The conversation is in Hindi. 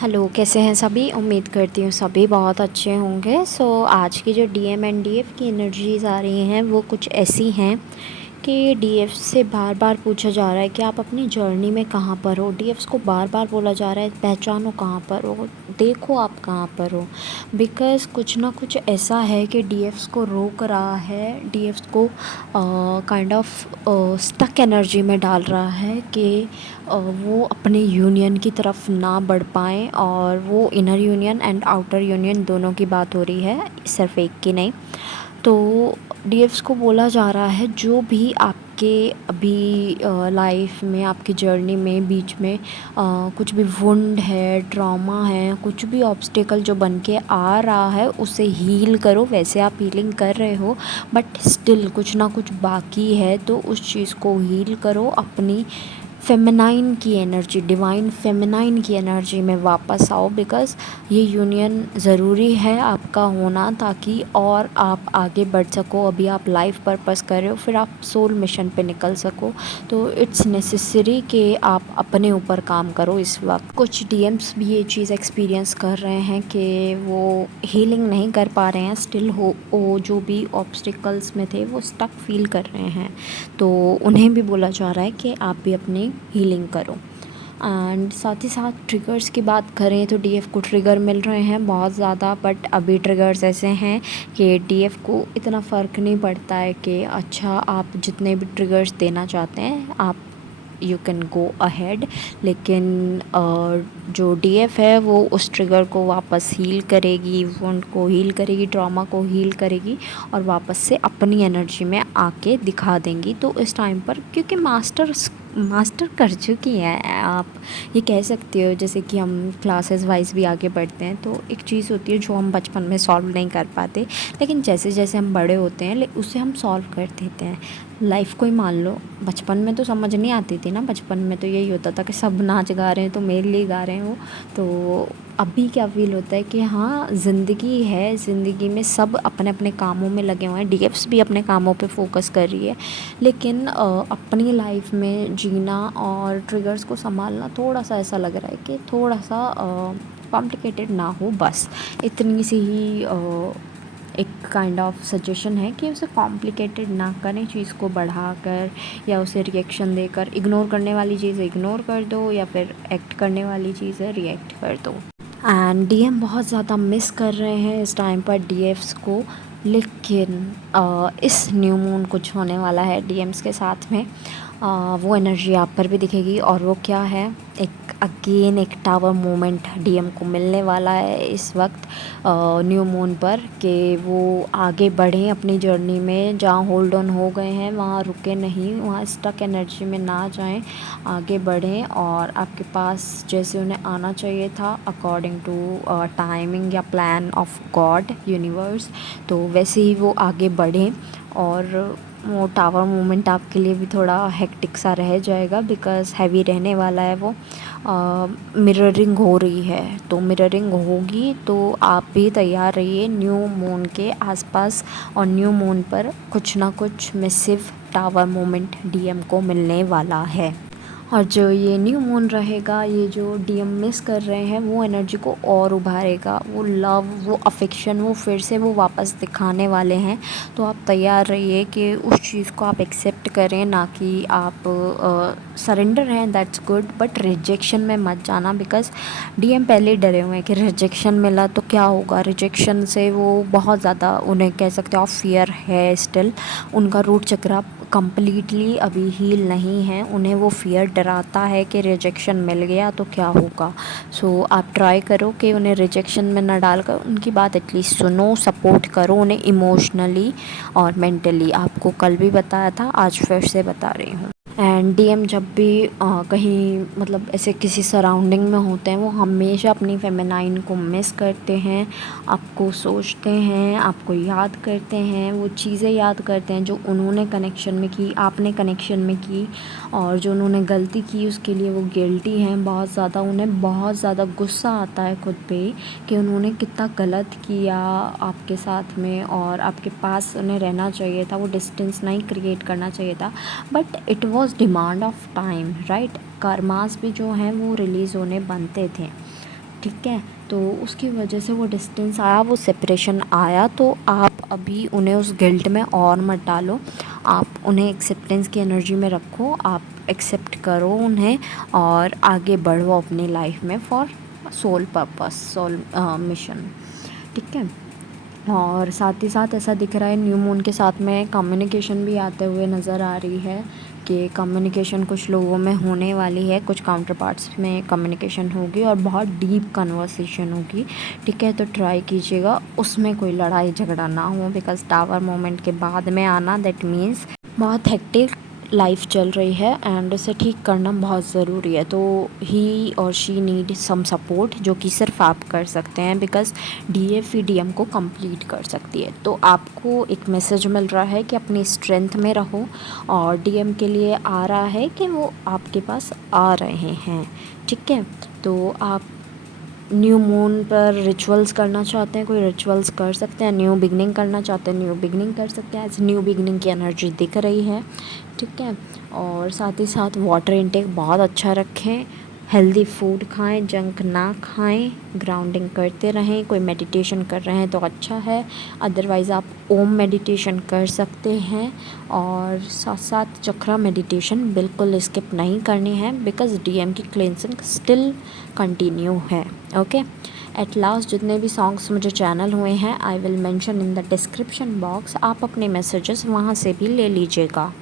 हेलो, कैसे हैं सभी? उम्मीद करती हूँ सभी बहुत अच्छे होंगे। आज की जो डीएम एंड डीएफ की एनर्जीज़ आ रही हैं वो कुछ ऐसी हैं कि डीएफ से बार बार पूछा जा रहा है कि आप अपनी जर्नी में कहाँ पर हो। डीएफ्स को बार बार बोला जा रहा है पहचानो कहाँ पर हो, देखो आप कहाँ पर हो। बिकॉज़ कुछ ना कुछ ऐसा है कि डीएफ्स को रोक रहा है, डीएफ्स को काइंड ऑफ स्टक एनर्जी में डाल रहा है कि वो अपने यूनियन की तरफ ना बढ़ पाएँ। और वो inner union and outer union दोनों की बात हो रही है, सिर्फ एक की नहीं। तो डीएफ्स को बोला जा रहा है जो भी आपके अभी लाइफ में, आपकी जर्नी में बीच में कुछ भी वुंड है, ट्रॉमा है, कुछ भी ऑब्स्टिकल जो बन के आ रहा है उसे हील करो। वैसे आप हीलिंग कर रहे हो बट स्टिल कुछ ना कुछ बाकी है, तो उस चीज़ को हील करो। अपनी फेमिनाइन की एनर्जी, डिवाइन फेमिनाइन की एनर्जी में वापस आओ। बिकॉज़ ये यूनियन ज़रूरी है आपका होना, ताकि और आप आगे बढ़ सको। अभी आप लाइफ पर्पस कर रहे हो, फिर आप सोल मिशन पे निकल सको। तो इट्स नेसेसरी कि आप अपने ऊपर काम करो इस वक्त। कुछ डीएम्स भी ये चीज़ एक्सपीरियंस कर रहे हैं कि वो हीलिंग नहीं कर पा रहे हैं, स्टिल वो जो भी ऑब्स्टिकल्स में थे वो स्टक फील कर रहे हैं। तो उन्हें भी बोला जा रहा है कि आप भी अपनी हीलिंग करो। एंड साथ ही साथ ट्रिगर्स की बात करें तो डीएफ को ट्रिगर मिल रहे हैं बहुत ज़्यादा। बट अभी ट्रिगर्स ऐसे हैं कि डीएफ को इतना फ़र्क नहीं पड़ता है कि अच्छा, आप जितने भी ट्रिगर्स देना चाहते हैं आप यू कैन गो अहेड। लेकिन जो डीएफ है वो उस ट्रिगर को वापस हील करेगी, वुंड को हील करेगी, ट्रॉमा को हील करेगी और वापस से अपनी एनर्जी में आके दिखा देंगी। तो इस टाइम पर क्योंकि मास्टर कर चुकी हैं आप, ये कह सकते हो। जैसे कि हम क्लासेस वाइज भी आगे बढ़ते हैं तो एक चीज़ होती है जो हम बचपन में सॉल्व नहीं कर पाते, लेकिन जैसे जैसे हम बड़े होते हैं उसे हम सॉल्व कर देते हैं। लाइफ को ही मान लो, बचपन में तो समझ नहीं आती थी ना। बचपन में तो यही होता था कि सब नाच गा रहे हैं तो मेरे लिए गा रहे हैं वो। तो अभी क्या फ़ील होता है कि हाँ, ज़िंदगी है, ज़िंदगी में सब अपने अपने कामों में लगे हुए हैं। डीएफ्स भी अपने कामों पे फोकस कर रही है, लेकिन अपनी लाइफ में जीना और ट्रिगर्स को संभालना थोड़ा सा ऐसा लग रहा है कि थोड़ा सा कॉम्प्लिकेटेड ना हो। बस इतनी सी ही एक काइंड ऑफ सजेशन है कि उसे कॉम्प्लिकेटेड ना करें, चीज़ को बढ़ाकर या उसे रिएक्शन देकर। इग्नोर करने वाली चीज़ इग्नोर कर दो या फिर एक्ट करने वाली चीज़ है रिएक्ट कर दो। एंड डीएम बहुत ज़्यादा मिस कर रहे हैं इस टाइम पर डीएफ्स को। लेकिन इस न्यू मून कुछ होने वाला है डीएम्स के साथ में। वो एनर्जी आप पर भी दिखेगी और वो क्या है, एक अगेन एक टावर मोमेंट डीएम को मिलने वाला है इस वक्त न्यू मून पर, कि वो आगे बढ़ें अपनी जर्नी में। जहाँ होल्ड ऑन हो गए हैं वहाँ रुके नहीं, वहाँ स्टक एनर्जी में ना जाएं, आगे बढ़ें और आपके पास जैसे उन्हें आना चाहिए था अकॉर्डिंग टू टाइमिंग या प्लान ऑफ गॉड यूनिवर्स, तो वैसे ही वो आगे बढ़ें। और वो टावर मोमेंट आपके लिए भी थोड़ा हेक्टिक सा रह जाएगा, बिकॉज़ हैवी रहने वाला है वो। मिररिंग हो रही है, तो मिररिंग होगी तो आप भी तैयार रहिए न्यू मून के आसपास। और न्यू मून पर कुछ ना कुछ मिसिव टावर मोमेंट डीएम को मिलने वाला है। और जो ये न्यू मून रहेगा, ये जो डीएम मिस कर रहे हैं वो एनर्जी को और उभारेगा। वो लव, वो अफेक्शन वो फिर से वो वापस दिखाने वाले हैं। तो आप तैयार रहिए कि उस चीज़ को आप एक्सेप्ट करें, ना कि आप सरेंडर हैं, दैट्स गुड, बट रिजेक्शन में मत जाना। बिकॉज़ डीएम पहले ही डरे हुए हैं कि रिजेक्शन मिला तो क्या होगा। रिजेक्शन से वो बहुत ज़्यादा, उन्हें कह सकते हो आप, फियर है स्टिल। उनका रूट चक्र कंप्लीटली अभी हील नहीं है, उन्हें वो फियर डराता है कि रिजेक्शन मिल गया तो क्या होगा। सो आप ट्राई करो कि उन्हें रिजेक्शन में न डालकर उनकी बात एटलीस्ट सुनो, सपोर्ट करो उन्हें इमोशनली और मेंटली। आपको कल भी बताया था, आज फिर से बता रही हूँ। एंड डीएम जब भी कहीं मतलब ऐसे किसी सराउंडिंग में होते हैं, वो हमेशा अपनी फेमिनाइन को मिस करते हैं, आपको सोचते हैं, आपको याद करते हैं, वो चीज़ें याद करते हैं जो उन्होंने कनेक्शन में की, आपने कनेक्शन में की। और जो उन्होंने गलती की उसके लिए वो गिल्टी हैं बहुत ज़्यादा। उन्हें बहुत ज़्यादा गुस्सा आता है खुद पे कि उन्होंने कितना गलत किया आपके साथ में, और आपके पास उन्हें रहना चाहिए था, वो डिस्टेंस नहीं क्रिएट करना चाहिए था। But it was demand of time, right. Karmas भी जो हैं वो रिलीज़ होने बनते थे। ठीक है। तो उसकी वजह से वो डिस्टेंस आया, वो सेपरेशन आया, तो आप अभी उन्हें उस गिल्ट में और मत डालो। आप उन्हें एक्सेप्टेंस की एनर्जी में रखो, आप एक्सेप्ट करो उन्हें और आगे बढ़ो अपनी लाइफ में for sole purpose, soul mission. ठीक है। और साथ ही साथ ऐसा दिख रहा है न्यू मून के साथ में कम्युनिकेशन भी आते हुए नज़र आ रही है कि कम्युनिकेशन कुछ लोगों में होने वाली है, कुछ काउंटर पार्ट्स में कम्युनिकेशन होगी और बहुत डीप कन्वर्सेशन होगी। ठीक है, तो ट्राई कीजिएगा उसमें कोई लड़ाई झगड़ा ना हो, बिकॉज़ टावर मोमेंट के बाद में आना दैट मीन्स बहुत हेक्टिक लाइफ चल रही है एंड उसे ठीक करना बहुत ज़रूरी है। तो ही और शी नीड सम सपोर्ट, जो कि सिर्फ आप कर सकते हैं, बिकॉज़ डीएफ ही डीएम को कंप्लीट कर सकती है। तो आपको एक मैसेज मिल रहा है कि अपनी स्ट्रेंथ में रहो, और डीएम के लिए आ रहा है कि वो आपके पास आ रहे हैं। ठीक है, तो आप न्यू मून पर रिचुअल्स करना चाहते हैं, कोई रिचुअल्स कर सकते हैं। न्यू बिगनिंग करना चाहते हैं, न्यू बिगनिंग कर सकते हैं। एज न्यू बिगनिंग की एनर्जी दिख रही है। ठीक है, और साथ ही साथ वाटर इनटेक बहुत अच्छा रखें, हेल्दी फूड खाएं, जंक ना खाएं, ग्राउंडिंग करते रहें। कोई मेडिटेशन कर रहे हैं तो अच्छा है, अदरवाइज़ आप ओम मेडिटेशन कर सकते हैं। और साथ साथ चक्रा मेडिटेशन बिल्कुल स्किप नहीं करनी है, बिकॉज़ डीएम की क्लेंसिंग स्टिल कंटिन्यू है। ओके, एट लास्ट जितने भी सॉन्ग्स मुझे चैनल हुए हैं I will mention in the description box, आप अपने मैसेजेस वहाँ से भी ले लीजिएगा।